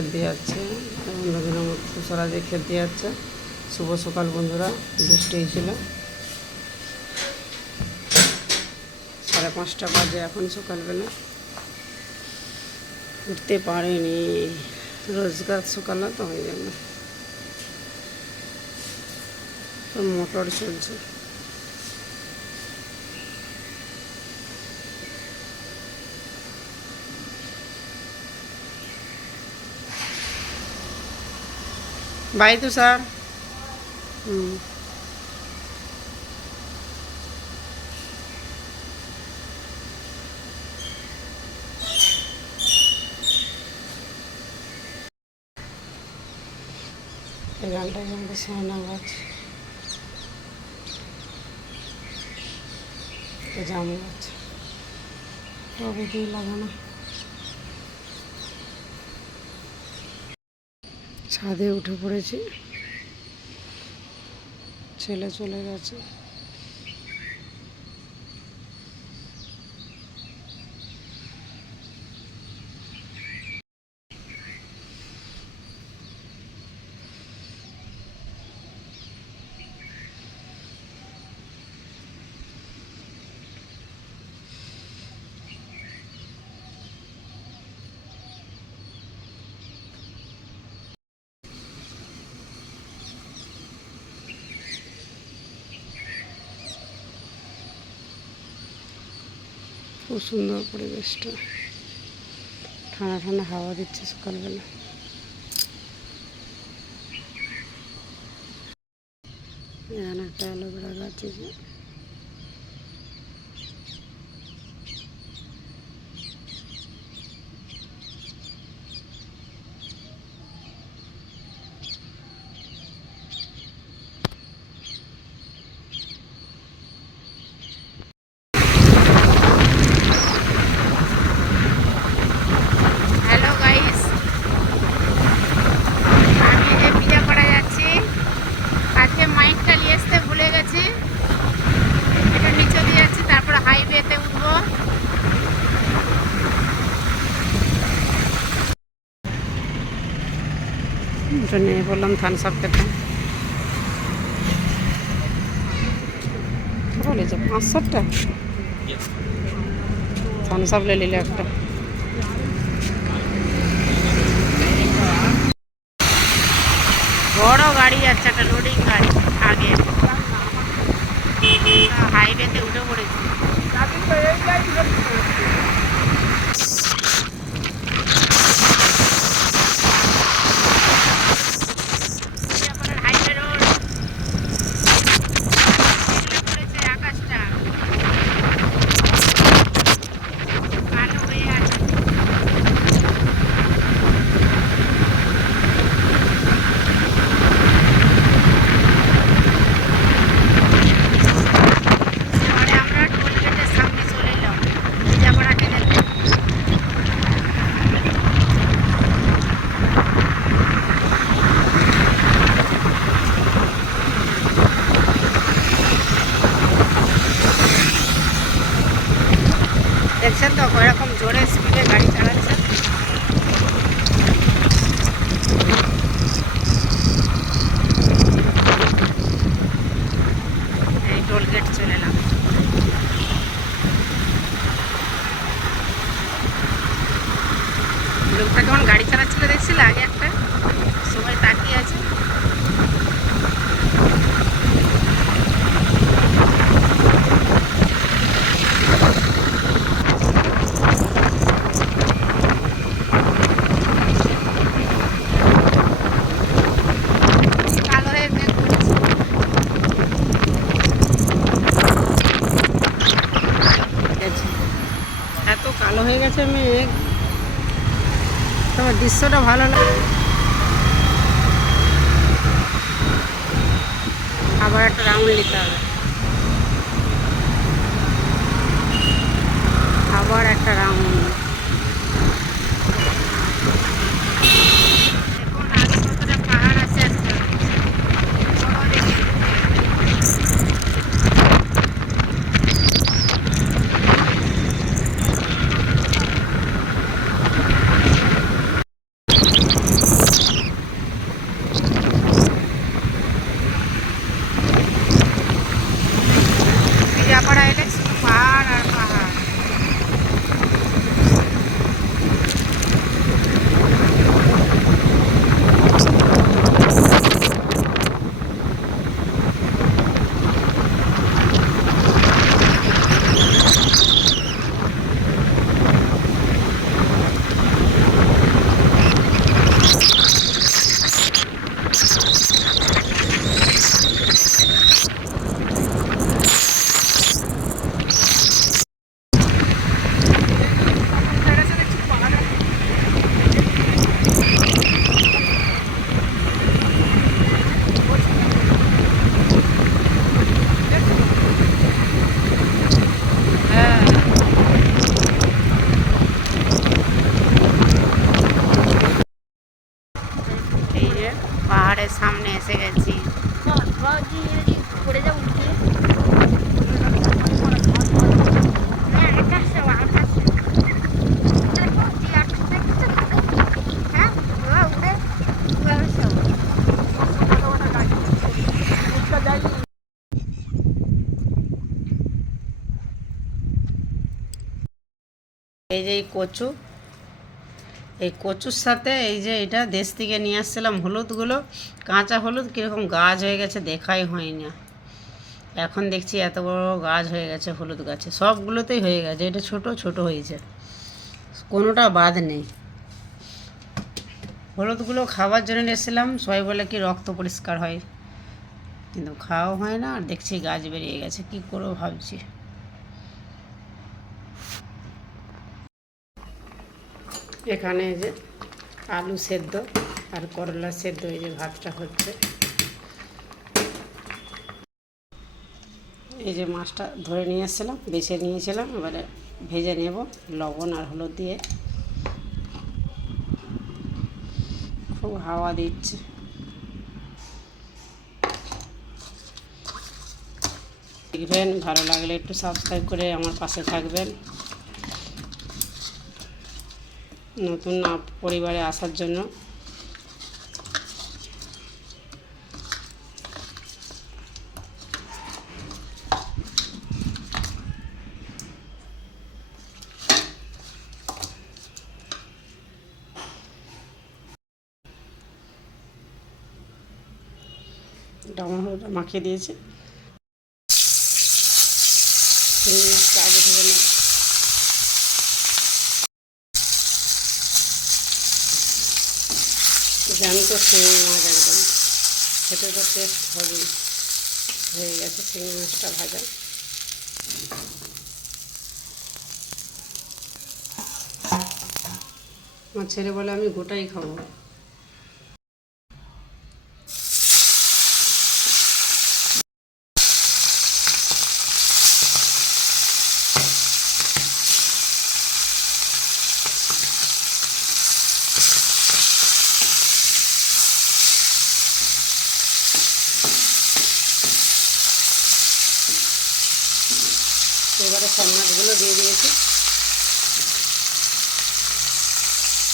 খেলতে যাচ্ছে, অন্যদিনের মতো সারা দিয়ে খেলতে যাচ্ছে। শুভ সকাল বন্ধুরা, বৃষ্টি হয়েছিল, 5:30 বাজে এখন সকালবেলা। উঠতে পারেনি, রোজগার সকাল না তো হয়ে যাবে। তো মোটর চলছে। बाय तो सर। গানটা গানটা সোনা গাছ, জাম গাছ, টবে দিয়ে লাগানো। ছাদে উঠে পড়েছি, ছেলে চলে গেছে। খুব সুন্দর পরিবেশটা, ঠান্ডা ঠান্ডা হাওয়া দিচ্ছে সকালবেলা। এখানে একটা অ্যালোভেরা গাছ আছে। নিয়ে বললাম থামস আপ খেতে, বলেছে 500 টাকা থামস আপ নিলে একটা। বড় গাড়ি যাচ্ছে, একটা লোডিং গাড়ি আগে, হাইওয়েতে উঠে পড়েছে। দেখছেন তো কীরকম জোরে স্পিডে গাড়ি চালাচ্ছে। এই টোল গেট চলে এলাম। লোকটা কেমন গাড়ি চালাচ্ছিল দেখছিল, আগে একটা সবাই তাকিয়ে আছে। এত কালো হয়ে গেছে মেঘ, তবে দৃশ্যটা ভালো লাগে। আবার একটা রাউন্ড নিতে হবে, আবার একটা রাউন্ড। এই যে এই কচু, এই কচুর সাথে এই যে এটা দেশ থেকে নিয়ে আসছিলাম হলুদগুলো, কাঁচা হলুদ কীরকম গাছ হয়ে গেছে দেখাই হয় না। এখন দেখছি এত বড় গাছ হয়ে গেছে হলুদ গাছে, সবগুলোতেই হয়ে গেছে। এটা ছোট ছোট হয়েছে, কোনোটা বাদ নেই। হলুদগুলো খাওয়ার জন্য এসেছিলাম, সবাই বলে কি রক্ত পরিষ্কার হয়, কিন্তু খাওয়া হয় না। আর দেখছি গাছ বেরিয়ে গেছে, কি করবো ভাবছি। এখানে এই যে আলু সেদ্ধ আর করলা সেদ্ধ, এই যে ভাতটা হচ্ছে। এই যে মাছটা ধরে নিয়ে এসেছিলাম, বেছে নিয়েছিলাম, এবারে ভেজে নেব লবণ আর হলুদ দিয়ে। খুব হাওয়া দিচ্ছে। দেখবেন, ভালো লাগলে একটু সাবস্ক্রাইব করে আমার পাশে থাকবেন। নতুন পরিবারে আসার জন্য। টমেটোটা মাখিয়ে দিয়েছি, আগে থেকে নেব। জ্যান্ত শিঙি মাছ একদম, খেতে তো টেস্ট হবেই। হয়ে গেছে শিঙি মাছটা ভাজা। আমার ছেলে বলে আমি গোটাই খাবো। এবারে সব মাছগুলো দিয়ে দিয়েছি।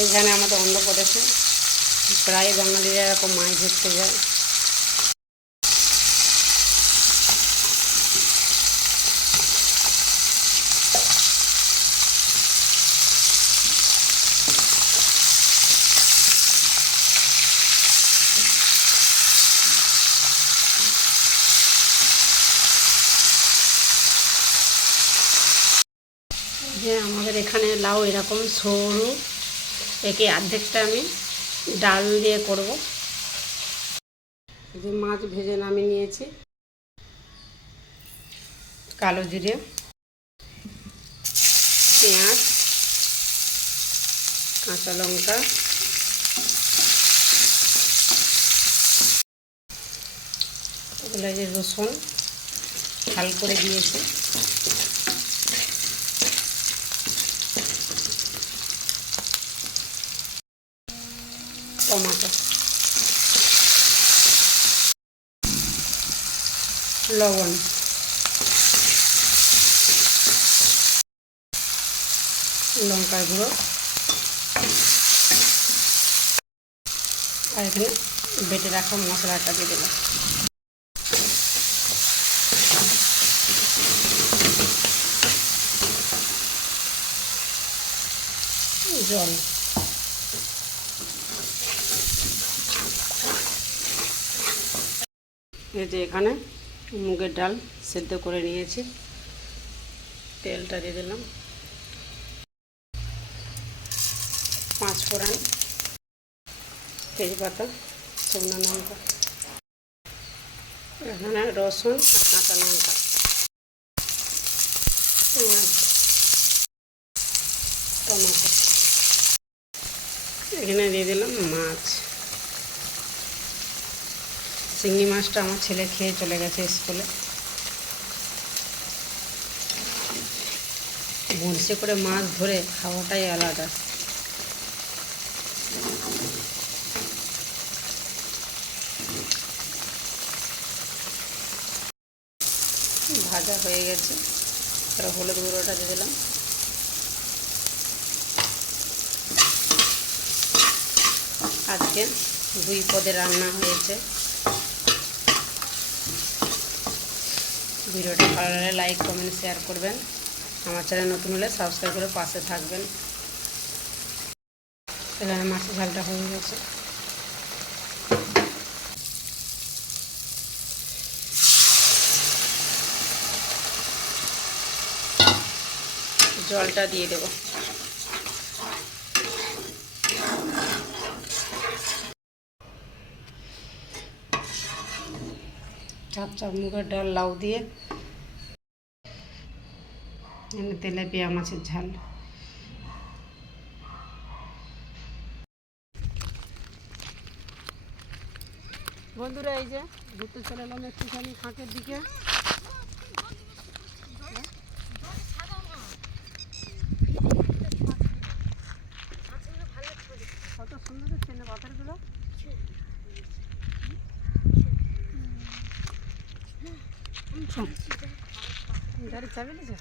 এইখানে আমাদের অন্ধ্রপ্রদেশে প্রায় বাঙালিরা এরকম মাছ ধরতে যায়। যে আমাদের এখানে লাউ এরকম সরু, একে অর্ধেকটা আমি ডাল দিয়ে করব। যে মাছ ভেজে নামিয়ে নিয়েছি, কালো জিরে, পেঁয়াজ, কাঁচা লঙ্কা, এগুলো যে রসুন ঝাল করে দিয়েছি। টমেটো, লবণ, লঙ্কার গুঁড়ো, আর এখানে বেটে রাখা মশলাটা দিয়ে দিলাম। জল, এই যে এখানে মুগের ডাল সেদ্ধ করে নিয়েছি, তেলটা দিয়ে দিলাম। 5 ফোড়ন, তেজপাতা, শুকনো লঙ্কা, এখানে রসুন আর কাঁচা লঙ্কা, টমেটো, এখানে দিয়ে দিলাম মাছ। চিংড়ি মাছটা আমার ছেলে খেয়ে চলে গেছে স্কুলে। বড়শি করে মাছ ধরে খাওয়াটাই আলাদা। ভাজা হয়ে গেছে, তারপর হলুদ গুঁড়োটা দিয়ে দিলাম। আজকে 2 পদে রান্না হয়েছে। ভিডিওটা ভালো লাগলে লাইক কমেন্ট শেয়ার করবেন। আমার চ্যানেল নতুন হলে সাবস্ক্রাইব করে পাশে থাকবেন। এখানে মাছের ঝালটা হয়ে গেছে। জলটা দিয়ে দেব। চাপ মুগের ডাল লাউ দিয়ে তেলাপিয়া মাছের ঝাল। বন্ধুরা এই যে ঘুরতে চলে এলাম একটুখানি ফাঁকের দিকে। কত সুন্দর হচ্ছে না পাথরগুলো। গাড়ি চাবি দিয়েছে,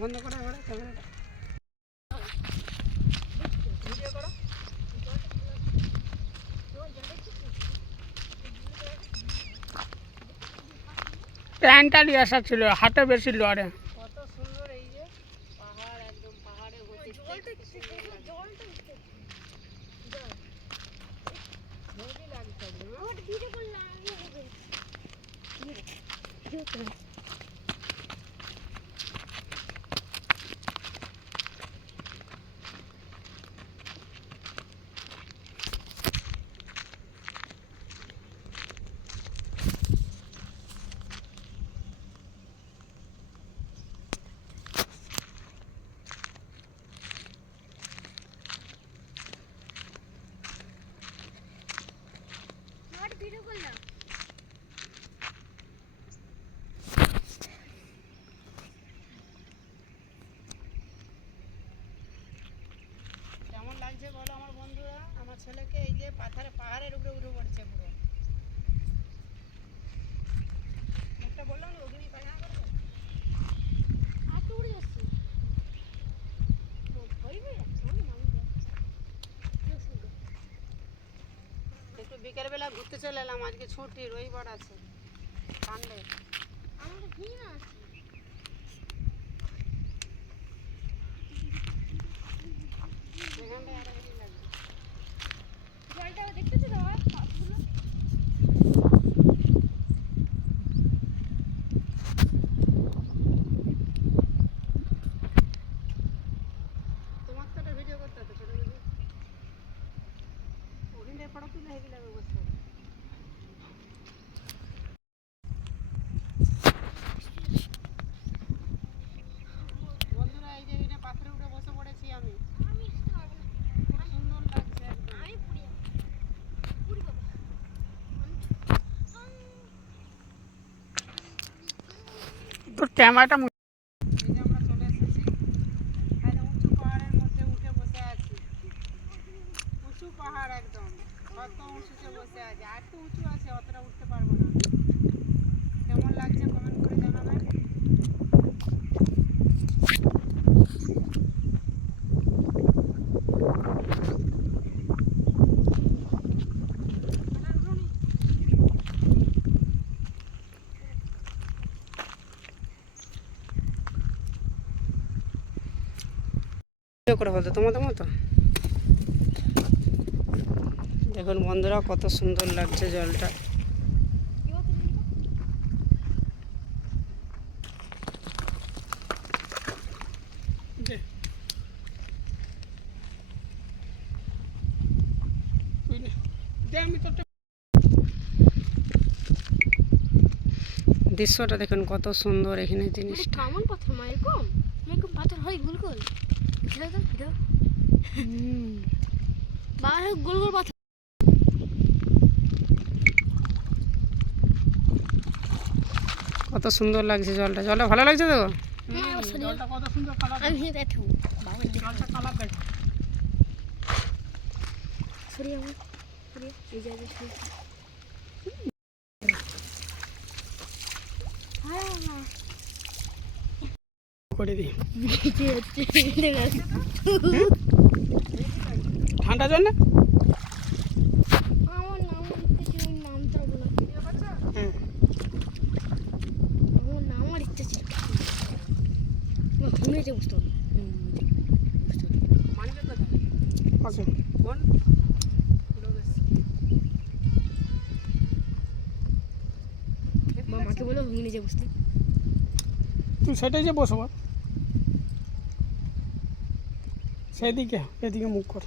বন্ধ করে ঘরে ক্যামেরাটা। প্যান্টটা নিয়ে আসা ছিল, হাতে বেশি লড়ে। কত সুন্দর এই যে পাহাড়, একদম পাহাড়ে হেভি লাগছে। কেমন লাগছে বলো আমার বন্ধুরা? আমার ছেলেকে এই যে পাহাড়ের উপরে উঠে পড়ছে পুরো। একটা বললাম না ওখানে পায়খানা করবে, উড়ে যাচ্ছে। একটু বিকেলবেলা ঘুরতে চলে এলাম, আজকে ছুটি, রবিবার আছে, সানডে। তোমার তো একটা ভিডিও করতে হতো, ছোটো ভিডিও ওখানে ফটো তুলে হেভি লাগবে বসতে। বন্ধুরা এই যে এটা পাথরের উপরে বসে পড়েছি আমি, খুব সুন্দর লাগছে একদম। তোর ক্যামেরাটা এই যে আমরা চলে এসেছি, একদম উঁচু পাহাড়ের মধ্যে উঠে বসে আছি। উঁচু পাহাড় একদম, কত উঁচুতে বসে আছে, আর একটু উঁচু আছে, অতটা উঠতে পারবো না। কেমন লাগছে কমেন্ট করে জানাবেন। করে বলতো তোমাদের মতো। দেখুন বন্ধুরা কত সুন্দর লাগছে জলটা। দৃশ্যটা দেখুন কত সুন্দর এখানে জিনিসটা। কেমন পাথর মা, এরকম এরকম পাথর হয় গোল গোল, বাবা গোল গোল পাথর। কত সুন্দর লাগছে জলটা, জলটা ভালো লাগছে তো। জলটা কত সুন্দর কালার, আমি দেখো বাবা জলটা কালার দেখ। সরি আমার সরি এই যে সরি। করে দিই ভিজে হচ্ছে ঠান্ডা জল না। আমার নাম লিখতেছি, ওই নামটা বলো। আমার নাম আর ইচ্ছে ছিল ঘুমিয়ে মাকে বলো ভেঙে নিয়ে বসতে। তুই সেটাই যে বসো বল। সেদিকে এদিকে মুখ কর।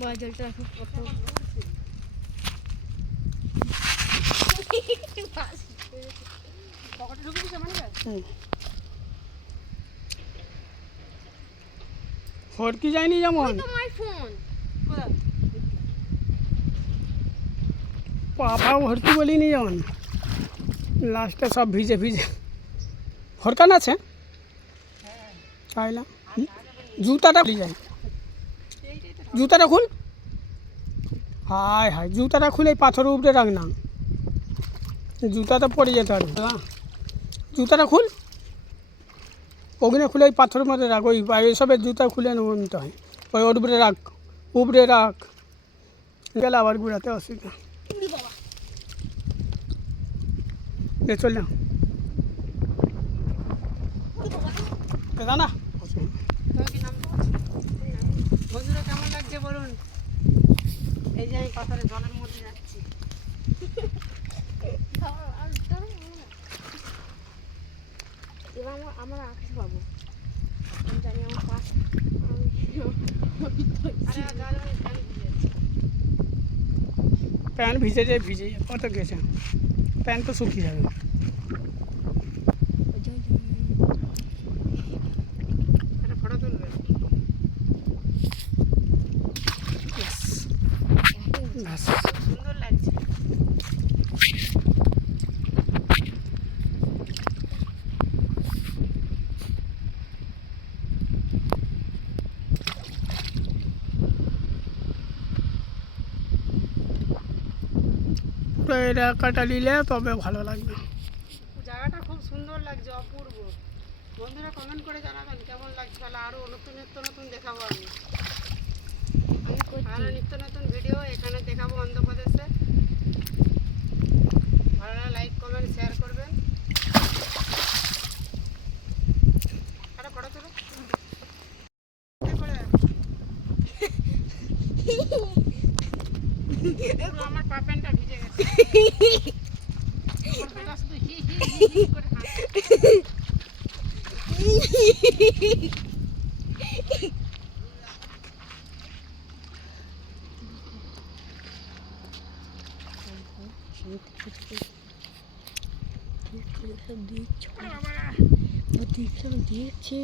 বা জলটা রাখো। ফটকি যায়নি যেমন তোমার ফোন পাপাও ভর্তি বলিনি যেমন লাস্টে সব ভিজে ভিজে ফরকান আছে তাই না জুতাটা খুলে যায় জুতাটা খুল হায় হায় জুতাটা খুলে এই পাথরের উপরে রাখ না জুতাটা পড়ে যেতে পারবে না জুতাটা খুল ওখানে খুলে এই পাথরের মধ্যে রাখ ওই এসবের জুতা খুলে নিতে হয় ওই ওর উপরে রাখ গেলে আবার ঘুরাতে অসুবিধা চল না না বন্ধুরা কেমন লাগছে বলুন এই যে আমি পাথরে জলের মধ্যে যাচ্ছি এবার আমার আকাশ পাবো আমি জানি আমার পাশ প্যান্ট ভিজে যায় কত গেছে প্যান্ট তো শুকিয়ে যাবে একটা ফটো তুলবে সুন্দর লাগছে তো এটা কাটা নিলে তবে ভালো লাগবে জায়গাটা খুব সুন্দর লাগছে অপূর্ব বন্ধুরা কমেন্ট করে জানাবেন কেমন লাগছে তাহলে আরও নিত্য নতুন দেখাবো আমি আরও নিত্য নতুন ভিডিও এখানে দেখাবো অন্ধ্রপ্রদেশে ভালো লাগলে লাইক কমেন্ট শেয়ার করবেন আরে ফটো তুলো আমার পা প্যান্টটা ভিজে গেছে আমার বেটা শুধু হি হি হি হি করে হাসছে দেখছে